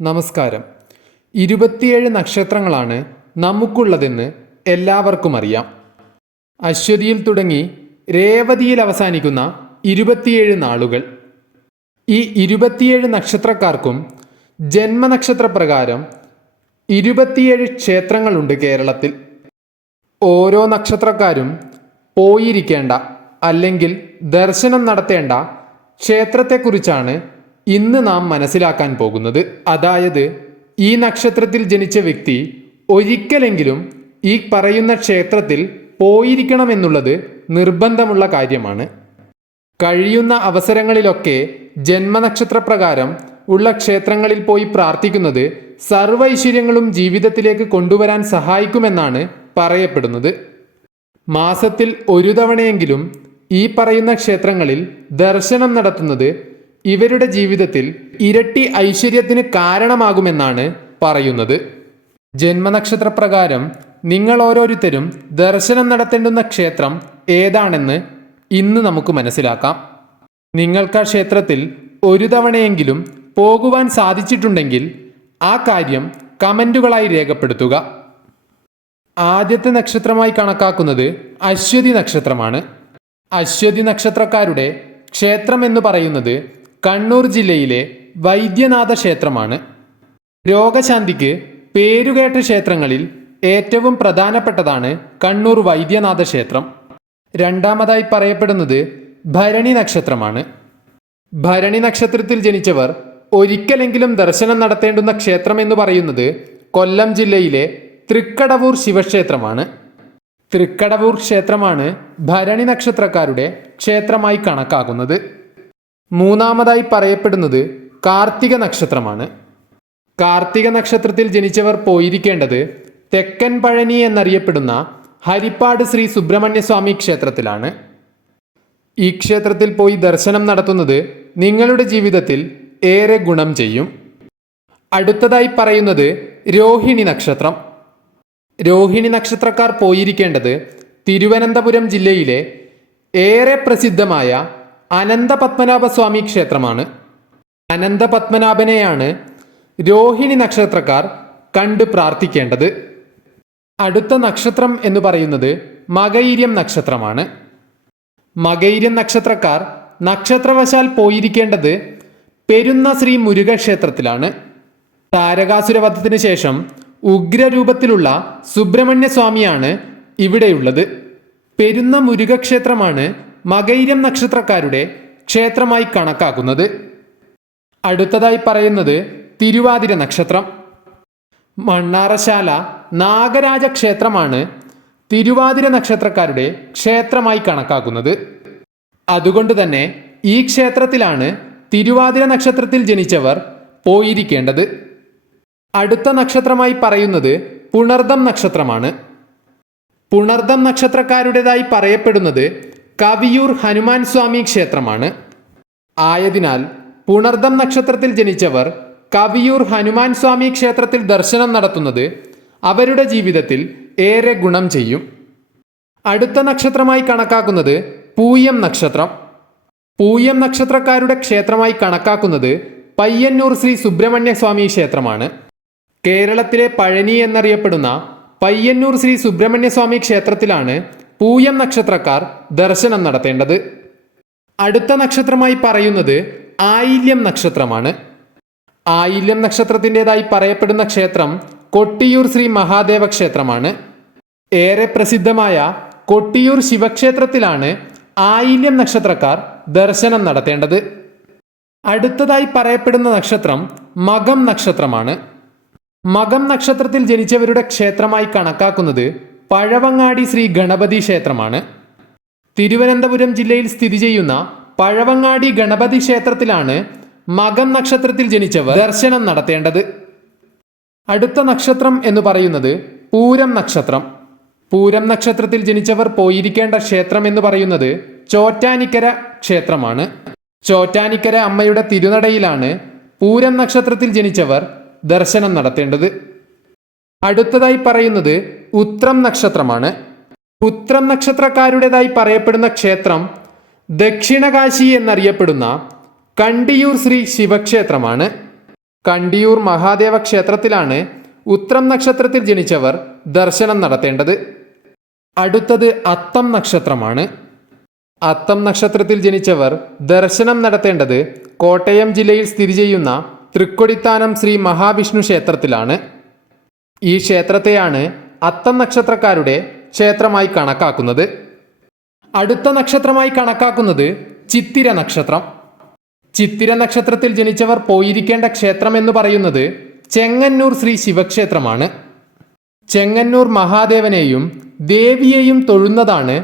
നമസ്കാരം. ഇരുപത്തിയേഴ് നക്ഷത്രങ്ങളാണ് നമുക്കുള്ളതെന്ന് എല്ലാവർക്കും അറിയാം അശ്വതിയിൽ തുടങ്ങി രേവതിയിൽ അവസാനിക്കുന്ന ഇരുപത്തിയേഴ് നാളുകൾ. ഈ ഇരുപത്തിയേഴ് നക്ഷത്രക്കാർക്കും ജന്മനക്ഷത്രപ്രകാരം ഇരുപത്തിയേഴ് ക്ഷേത്രങ്ങളുണ്ട് കേരളത്തിൽ. ഓരോ നക്ഷത്രക്കാരും പോയിരിക്കേണ്ട അല്ലെങ്കിൽ ദർശനം നടത്തേണ്ട ക്ഷേത്രത്തെക്കുറിച്ചാണ് ഇന്ന് നാം മനസ്സിലാക്കാൻ പോകുന്നത് അതായത് ഈ നക്ഷത്രത്തിൽ ജനിച്ച വ്യക്തി ഒരിക്കലെങ്കിലും ഈ പറയുന്ന ക്ഷേത്രത്തിൽ പോയിരിക്കണമെന്നുള്ളത് നിർബന്ധമുള്ള കാര്യമാണ്. കഴിയുന്ന അവസരങ്ങളിലൊക്കെ ജന്മനക്ഷത്രപ്രകാരം ഉള്ള ക്ഷേത്രങ്ങളിൽ പോയി പ്രാർത്ഥിക്കുന്നത് സർവ ഐശ്വര്യങ്ങളും ജീവിതത്തിലേക്ക് കൊണ്ടുവരാൻ സഹായിക്കുമെന്നാണ് പറയപ്പെടുന്നത്. മാസത്തിൽ ഒരു തവണയെങ്കിലും ഈ പറയുന്ന ക്ഷേത്രങ്ങളിൽ ദർശനം നടത്തുന്നത് ഇവരുടെ ജീവിതത്തിൽ ഇരട്ടി ഐശ്വര്യത്തിന് കാരണമാകുമെന്നാണ് പറയുന്നത്. ജന്മനക്ഷത്രപ്രകാരം നിങ്ങൾ ഓരോരുത്തരും ദർശനം നടത്തേണ്ടുന്ന ക്ഷേത്രം ഏതാണെന്ന് ഇന്ന് നമുക്ക് മനസ്സിലാക്കാം. നിങ്ങൾക്ക് ആ ക്ഷേത്രത്തിൽ ഒരു തവണയെങ്കിലും പോകുവാൻ സാധിച്ചിട്ടുണ്ടെങ്കിൽ ആ കാര്യം കമന്റുകളായി രേഖപ്പെടുത്തുക. ആദ്യത്തെ നക്ഷത്രമായി കണക്കാക്കുന്നത് അശ്വതി നക്ഷത്രമാണ്. അശ്വതി നക്ഷത്രക്കാരുടെ ക്ഷേത്രം എന്ന് പറയുന്നത് കണ്ണൂർ ജില്ലയിലെ വൈദ്യനാഥ ക്ഷേത്രമാണ് രോഗശാന്തിക്ക് പേരുകേട്ട ക്ഷേത്രങ്ങളിൽ ഏറ്റവും പ്രധാനപ്പെട്ടതാണ് കണ്ണൂർ വൈദ്യനാഥ ക്ഷേത്രം രണ്ടാമതായി പറയപ്പെടുന്നത് ഭരണി നക്ഷത്രമാണ്. ഭരണി നക്ഷത്രത്തിൽ ജനിച്ചവർ ഒരിക്കലെങ്കിലും ദർശനം നടത്തേണ്ടുന്ന ക്ഷേത്രം എന്ന് പറയുന്നത് കൊല്ലം ജില്ലയിലെ തൃക്കടവൂർ ശിവക്ഷേത്രമാണ്. തൃക്കടവൂർ ക്ഷേത്രമാണ് ഭരണി നക്ഷത്രക്കാരുടെ ക്ഷേത്രമായി കണക്കാക്കുന്നത്. മൂന്നാമതായി പറയപ്പെടുന്നത് കാർത്തിക നക്ഷത്രമാണ്. കാർത്തിക നക്ഷത്രത്തിൽ ജനിച്ചവർ പോയിരിക്കേണ്ടത് തെക്കൻ പഴനി എന്നറിയപ്പെടുന്ന ഹരിപ്പാട് ശ്രീ സുബ്രഹ്മണ്യസ്വാമി ക്ഷേത്രത്തിലാണ്. ഈ ക്ഷേത്രത്തിൽ പോയി ദർശനം നടത്തുന്നത് നിങ്ങളുടെ ജീവിതത്തിൽ ഏറെ ഗുണം ചെയ്യും. അടുത്തതായി പറയുന്നത് രോഹിണി നക്ഷത്രം. രോഹിണി നക്ഷത്രക്കാർ പോയിരിക്കേണ്ടത് തിരുവനന്തപുരം ജില്ലയിലെ ഏറെ പ്രസിദ്ധമായ അനന്തപത്മനാഭസ്വാമി ക്ഷേത്രമാണ്. അനന്തപത്മനാഭനെയാണ് രോഹിണി നക്ഷത്രക്കാർ കണ്ട് പ്രാർത്ഥിക്കേണ്ടത്. അടുത്ത നക്ഷത്രം എന്ന് പറയുന്നത് മകൈര്യം നക്ഷത്രമാണ്. മകൈര്യം നക്ഷത്രക്കാർ നക്ഷത്രവശാൽ പോയിരിക്കേണ്ടത് പെരുന്ന ശ്രീ മുരുക ക്ഷേത്രത്തിലാണ് താരകാസുരവധത്തിന് ശേഷം ഉഗ്രരൂപത്തിലുള്ള സുബ്രഹ്മണ്യ സ്വാമിയാണ് ഇവിടെയുള്ളത്. പെരുന്ന മുരുക ക്ഷേത്രമാണ് മകൈര്യം നക്ഷത്രക്കാരുടെ ക്ഷേത്രമായി കണക്കാക്കുന്നത്. അടുത്തതായി പറയുന്നത് തിരുവാതിര നക്ഷത്രം. മണ്ണാറശാല നാഗരാജ ക്ഷേത്രമാണ് തിരുവാതിര നക്ഷത്രക്കാരുടെ ക്ഷേത്രമായി കണക്കാക്കുന്നത്. അതുകൊണ്ട് തന്നെ ഈ ക്ഷേത്രത്തിലാണ് തിരുവാതിര നക്ഷത്രത്തിൽ ജനിച്ചവർ പോയിരിക്കേണ്ടത്. അടുത്ത നക്ഷത്രമായി പറയുന്നത് പുണർദം നക്ഷത്രമാണ്. പുണർദം നക്ഷത്രക്കാരുടേതായി പറയപ്പെടുന്നത് കവിയൂർ ഹനുമാൻ സ്വാമി ക്ഷേത്രമാണ്. ആയതിനാൽ പുണർദം നക്ഷത്രത്തിൽ ജനിച്ചവർ കവിയൂർ ഹനുമാൻ സ്വാമി ക്ഷേത്രത്തിൽ ദർശനം നടത്തുന്നത് അവരുടെ ജീവിതത്തിൽ ഏറെ ഗുണം ചെയ്യും. അടുത്ത നക്ഷത്രമായി കണക്കാക്കുന്നത് പൂയം നക്ഷത്രം. പൂയം നക്ഷത്രക്കാരുടെ ക്ഷേത്രമായി കണക്കാക്കുന്നത് പയ്യന്നൂർ ശ്രീ സുബ്രഹ്മണ്യ സ്വാമി ക്ഷേത്രമാണ്. കേരളത്തിലെ പഴനി എന്നറിയപ്പെടുന്ന പയ്യന്നൂർ ശ്രീ സുബ്രഹ്മണ്യ സ്വാമി ക്ഷേത്രത്തിലാണ് പൂയം നക്ഷത്രക്കാർ ദർശനം നടത്തേണ്ടത്. അടുത്ത നക്ഷത്രമായി പറയുന്നത് ആയില്യം നക്ഷത്രമാണ്. ആയില്യം നക്ഷത്രത്തിന്റെതായി പറയപ്പെടുന്ന ക്ഷേത്രം കൊട്ടിയൂർ ശ്രീ മഹാദേവ ക്ഷേത്രമാണ്. ഏറെ പ്രസിദ്ധമായ കൊട്ടിയൂർ ശിവക്ഷേത്രത്തിലാണ് ആയില്യം നക്ഷത്രക്കാർ ദർശനം നടത്തേണ്ടത്. അടുത്തതായി പറയപ്പെടുന്ന നക്ഷത്രം മകം നക്ഷത്രമാണ്. മകം നക്ഷത്രത്തിൽ ജനിച്ചവരുടെ ക്ഷേത്രമായി കണക്കാക്കുന്നത് പഴവങ്ങാടി ശ്രീ ഗണപതി ക്ഷേത്രമാണ്. തിരുവനന്തപുരം ജില്ലയിൽ സ്ഥിതി ചെയ്യുന്ന പഴവങ്ങാടി ഗണപതി ക്ഷേത്രത്തിലാണ് മകം നക്ഷത്രത്തിൽ ജനിച്ചവർ ദർശനം നടത്തേണ്ടത്. അടുത്ത നക്ഷത്രം എന്ന് പറയുന്നത് പൂരം നക്ഷത്രം. പൂരം നക്ഷത്രത്തിൽ ജനിച്ചവർ പോയിരിക്കേണ്ട ക്ഷേത്രം എന്ന് പറയുന്നത് ചോറ്റാനിക്കര ക്ഷേത്രമാണ്. ചോറ്റാനിക്കര അമ്മയുടെ തിരുനടയിലാണ് പൂരം നക്ഷത്രത്തിൽ ജനിച്ചവർ ദർശനം നടത്തേണ്ടത്. അടുത്തതായി പറയുന്നത് ഉത്രം നക്ഷത്രമാണ്. ഉത്രം നക്ഷത്രക്കാരുടേതായി പറയപ്പെടുന്ന ക്ഷേത്രം ദക്ഷിണകാശി എന്നറിയപ്പെടുന്ന കണ്ടിയൂർ ശ്രീ ശിവക്ഷേത്രമാണ്. കണ്ടിയൂർ മഹാദേവ ക്ഷേത്രത്തിലാണ് ഉത്രം നക്ഷത്രത്തിൽ ജനിച്ചവർ ദർശനം നടത്തേണ്ടത്. അടുത്തത് അത്തം നക്ഷത്രമാണ്. അത്തം നക്ഷത്രത്തിൽ ജനിച്ചവർ ദർശനം നടത്തേണ്ടത് കോട്ടയം ജില്ലയിൽ സ്ഥിതി ചെയ്യുന്ന തൃക്കൊടിത്താനം ശ്രീ മഹാവിഷ്ണു ക്ഷേത്രത്തിലാണ്. ഈ ക്ഷേത്രത്തെയാണ് അത്തം നക്ഷത്രക്കാരുടെ ക്ഷേത്രമായി കണക്കാക്കുന്നത്. അടുത്ത നക്ഷത്രമായി കണക്കാക്കുന്നത് ചിത്തിര നക്ഷത്രം. ചിത്തിര നക്ഷത്രത്തിൽ ജനിച്ചവർ പോയിരിക്കേണ്ട ക്ഷേത്രം എന്ന് പറയുന്നത് ചെങ്ങന്നൂർ ശ്രീ ശിവക്ഷേത്രമാണ്. ചെങ്ങന്നൂർ മഹാദേവനെയും ദേവിയെയും തൊഴുന്നതാണ്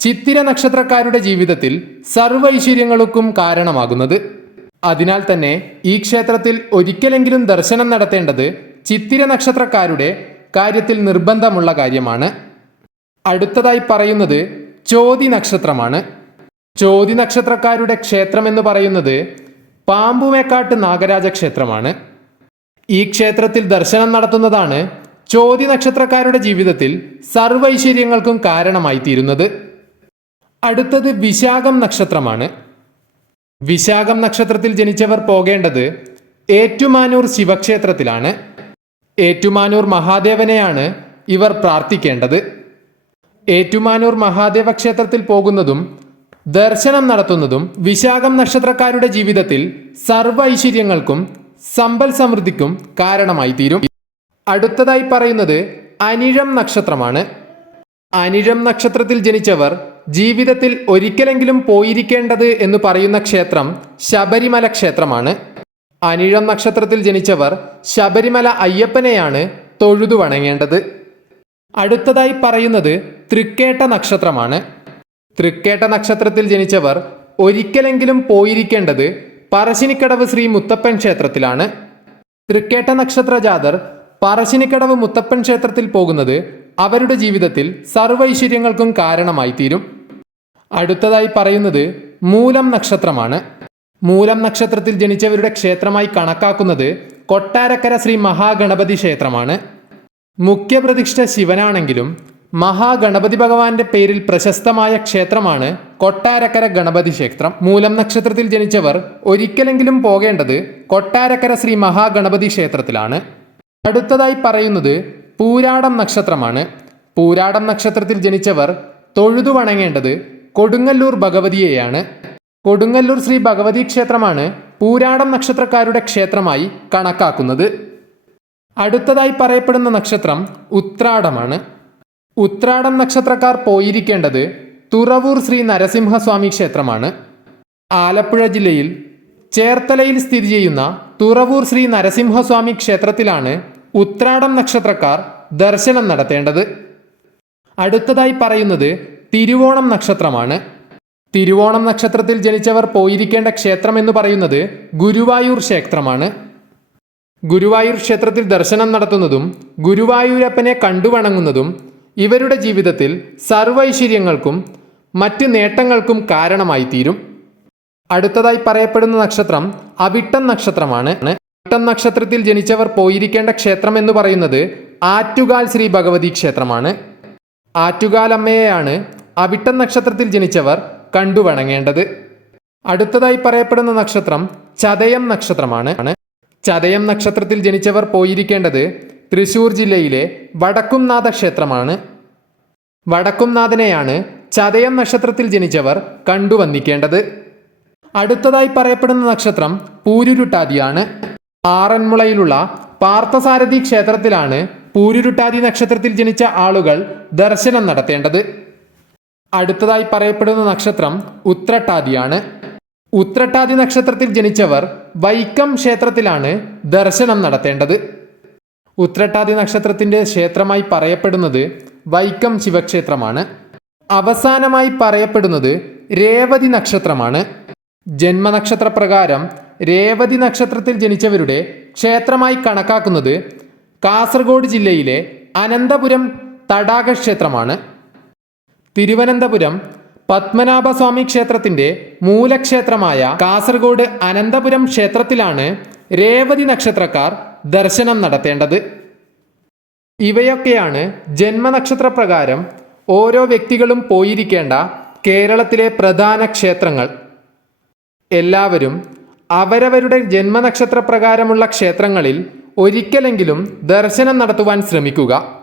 ചിത്തിര നക്ഷത്രക്കാരുടെ ജീവിതത്തിൽ സർവൈശ്വര്യങ്ങൾക്കും കാരണമാകുന്നത്. അതിനാൽ തന്നെ ഈ ക്ഷേത്രത്തിൽ ഒരിക്കലെങ്കിലും ദർശനം നടത്തേണ്ടത് ചിത്തിര നക്ഷത്രക്കാരുടെ കാര്യത്തിൽ നിർബന്ധമുള്ള കാര്യമാണ്. അടുത്തതായി പറയുന്നത് ചോതി നക്ഷത്രമാണ്. ചോതി നക്ഷത്രക്കാരുടെ ക്ഷേത്രം എന്ന് പറയുന്നത് പാമ്പുമേക്കാട്ട് നാഗരാജ ക്ഷേത്രമാണ്. ഈ ക്ഷേത്രത്തിൽ ദർശനം നടത്തുന്നതാണ് ചോതി നക്ഷത്രക്കാരുടെ ജീവിതത്തിൽ സർവൈശ്വര്യങ്ങൾക്കും കാരണമായി തീരുന്നത് അടുത്തത് വിശാഖം നക്ഷത്രമാണ്. വിശാഖം നക്ഷത്രത്തിൽ ജനിച്ചവർ പോകേണ്ടത് ഏറ്റുമാനൂർ ശിവക്ഷേത്രത്തിലാണ്. ഏറ്റുമാനൂർ മഹാദേവനെയാണ് ഇവർ പ്രാർത്ഥിക്കേണ്ടത്. ഏറ്റുമാനൂർ മഹാദേവ ക്ഷേത്രത്തിൽ പോകുന്നതും ദർശനം നടത്തുന്നതും വിശാഖം നക്ഷത്രക്കാരുടെ ജീവിതത്തിൽ സർവ ഐശ്വര്യങ്ങൾക്കും സമ്പൽ സമൃദ്ധിക്കും കാരണമായി തീരും. അടുത്തതായി പറയുന്നത് അനിഴം നക്ഷത്രമാണ്. അനിഴം നക്ഷത്രത്തിൽ ജനിച്ചവർ ജീവിതത്തിൽ ഒരിക്കലെങ്കിലും പോയിരിക്കേണ്ടത് എന്ന് പറയുന്ന ക്ഷേത്രം ശബരിമല ക്ഷേത്രമാണ്. അനിഴം നക്ഷത്രത്തിൽ ജനിച്ചവർ ശബരിമല അയ്യപ്പനെയാണ് തൊഴുതു വണങ്ങേണ്ടത്. അടുത്തതായി പറയുന്നത് തൃക്കേട്ട നക്ഷത്രമാണ്. തൃക്കേട്ട നക്ഷത്രത്തിൽ ജനിച്ചവർ ഒരിക്കലെങ്കിലും പോയിരിക്കേണ്ടത് പറശ്ശിനിക്കടവ് ശ്രീ മുത്തപ്പൻ ക്ഷേത്രത്തിലാണ്. തൃക്കേട്ട നക്ഷത്ര ജാതർ പറശ്ശിനിക്കടവ് മുത്തപ്പൻ ക്ഷേത്രത്തിൽ പോകുന്നത് അവരുടെ ജീവിതത്തിൽ സർവൈശ്വര്യങ്ങൾക്കും കാരണമായി തീരും അടുത്തതായി പറയുന്നത് മൂലം നക്ഷത്രമാണ്. മൂലം നക്ഷത്രത്തിൽ ജനിച്ചവരുടെ ക്ഷേത്രമായി കണക്കാക്കുന്നത് കൊട്ടാരക്കര ശ്രീ മഹാഗണപതി ക്ഷേത്രമാണ്. മുഖ്യപ്രതിഷ്ഠ ശിവനാണെങ്കിലും മഹാഗണപതി ഭഗവാന്റെ പേരിൽ പ്രശസ്തമായ ക്ഷേത്രമാണ് കൊട്ടാരക്കര ഗണപതി ക്ഷേത്രം. മൂലം നക്ഷത്രത്തിൽ ജനിച്ചവർ ഒരിക്കലെങ്കിലും പോകേണ്ടത് കൊട്ടാരക്കര ശ്രീ മഹാഗണപതി ക്ഷേത്രത്തിലാണ്. അടുത്തതായി പറയുന്നത് പൂരാടം നക്ഷത്രമാണ്. പൂരാടം നക്ഷത്രത്തിൽ ജനിച്ചവർ തൊഴുതു വണങ്ങേണ്ടത് കൊടുങ്ങല്ലൂർ ഭഗവതിയെയാണ്. കൊടുങ്ങല്ലൂർ ശ്രീ ഭഗവതി ക്ഷേത്രമാണ് പൂരാടം നക്ഷത്രക്കാരുടെ ക്ഷേത്രമായി കണക്കാക്കുന്നത്. അടുത്തതായി പറയപ്പെടുന്ന നക്ഷത്രം ഉത്രാടമാണ്. ഉത്രാടം നക്ഷത്രക്കാർ പോയിരിക്കേണ്ടത് തുറവൂർ ശ്രീ നരസിംഹസ്വാമി ക്ഷേത്രമാണ്. ആലപ്പുഴ ജില്ലയിൽ ചേർത്തലയിൽ സ്ഥിതി ചെയ്യുന്ന തുറവൂർ ശ്രീ നരസിംഹസ്വാമി ക്ഷേത്രത്തിലാണ് ഉത്രാടം നക്ഷത്രക്കാർ ദർശനം നടത്തേണ്ടത്. അടുത്തതായി പറയുന്നത് തിരുവോണം നക്ഷത്രമാണ്. തിരുവോണം നക്ഷത്രത്തിൽ ജനിച്ചവർ പോയിരിക്കേണ്ട ക്ഷേത്രം എന്ന് പറയുന്നത് ഗുരുവായൂർ ക്ഷേത്രമാണ്. ഗുരുവായൂർ ക്ഷേത്രത്തിൽ ദർശനം നടത്തുന്നതും ഗുരുവായൂരപ്പനെ കണ്ടുവണങ്ങുന്നതും ഇവരുടെ ജീവിതത്തിൽ സർവൈശ്വര്യങ്ങൾക്കും മറ്റ് നേട്ടങ്ങൾക്കും കാരണമായി തീരും. അടുത്തതായി പറയപ്പെടുന്ന നക്ഷത്രം അവിട്ടം നക്ഷത്രമാണ്. അവിട്ടം നക്ഷത്രത്തിൽ ജനിച്ചവർ പോയിരിക്കേണ്ട ക്ഷേത്രം എന്ന് പറയുന്നത് ആറ്റുകാൽ ശ്രീ ഭഗവതി ക്ഷേത്രമാണ്. ആറ്റുകാലമ്മയെയാണ് അവിട്ടം നക്ഷത്രത്തിൽ ജനിച്ചവർ കണ്ടുവണങ്ങേണ്ടത് അടുത്തതായി പറയപ്പെടുന്ന നക്ഷത്രം ചതയം നക്ഷത്രമാണ്. ചതയം നക്ഷത്രത്തിൽ ജനിച്ചവർ പോയിരിക്കേണ്ടത് തൃശൂർ ജില്ലയിലെ വടക്കുംനാഥ ക്ഷേത്രമാണ്. വടക്കുംനാഥനെയാണ് ചതയം നക്ഷത്രത്തിൽ ജനിച്ചവർ കണ്ടുവന്നിക്കേണ്ടത് അടുത്തതായി പറയപ്പെടുന്ന നക്ഷത്രം പൂരുരുട്ടാതിയാണ്. ആറന്മുളയിലുള്ള പാർത്ഥസാരഥി ക്ഷേത്രത്തിലാണ് പൂരുരുട്ടാതി നക്ഷത്രത്തിൽ ജനിച്ച ആളുകൾ ദർശനം നടത്തേണ്ടത്. അടുത്തതായി പറയപ്പെടുന്ന നക്ഷത്രം ഉത്രട്ടാതിയാണ്. ഉത്രട്ടാതി നക്ഷത്രത്തിൽ ജനിച്ചവർ വൈക്കം ക്ഷേത്രത്തിലാണ് ദർശനം നടത്തേണ്ടത്. ഉത്രട്ടാതി നക്ഷത്രത്തിന്റെ ക്ഷേത്രമായി പറയപ്പെടുന്നത് വൈക്കം ശിവക്ഷേത്രമാണ്. അവസാനമായി പറയപ്പെടുന്നത് രേവതി നക്ഷത്രമാണ്. ജന്മനക്ഷത്ര പ്രകാരം രേവതി നക്ഷത്രത്തിൽ ജനിച്ചവരുടെ ക്ഷേത്രമായി കണക്കാക്കുന്നത് കാസർഗോഡ് ജില്ലയിലെ അനന്തപുരം തടാക ക്ഷേത്രമാണ് തിരുവനന്തപുരം പത്മനാഭസ്വാമി ക്ഷേത്രത്തിന്റെ മൂലക്ഷേത്രമായ കാസർഗോഡ് അനന്തപുരം ക്ഷേത്രത്തിലാണ് രേവതി നക്ഷത്രക്കാർ ദർശനം നടത്തേണ്ടത്. ഇവയൊക്കെയാണ് ജന്മനക്ഷത്രപ്രകാരം ഓരോ വ്യക്തികളും പോയിരിക്കേണ്ട കേരളത്തിലെ പ്രധാന ക്ഷേത്രങ്ങൾ. എല്ലാവരും അവരവരുടെ ജന്മനക്ഷത്രപ്രകാരമുള്ള ക്ഷേത്രങ്ങളിൽ ഒരിക്കലെങ്കിലും ദർശനം നടത്തുവാൻ ശ്രമിക്കുക.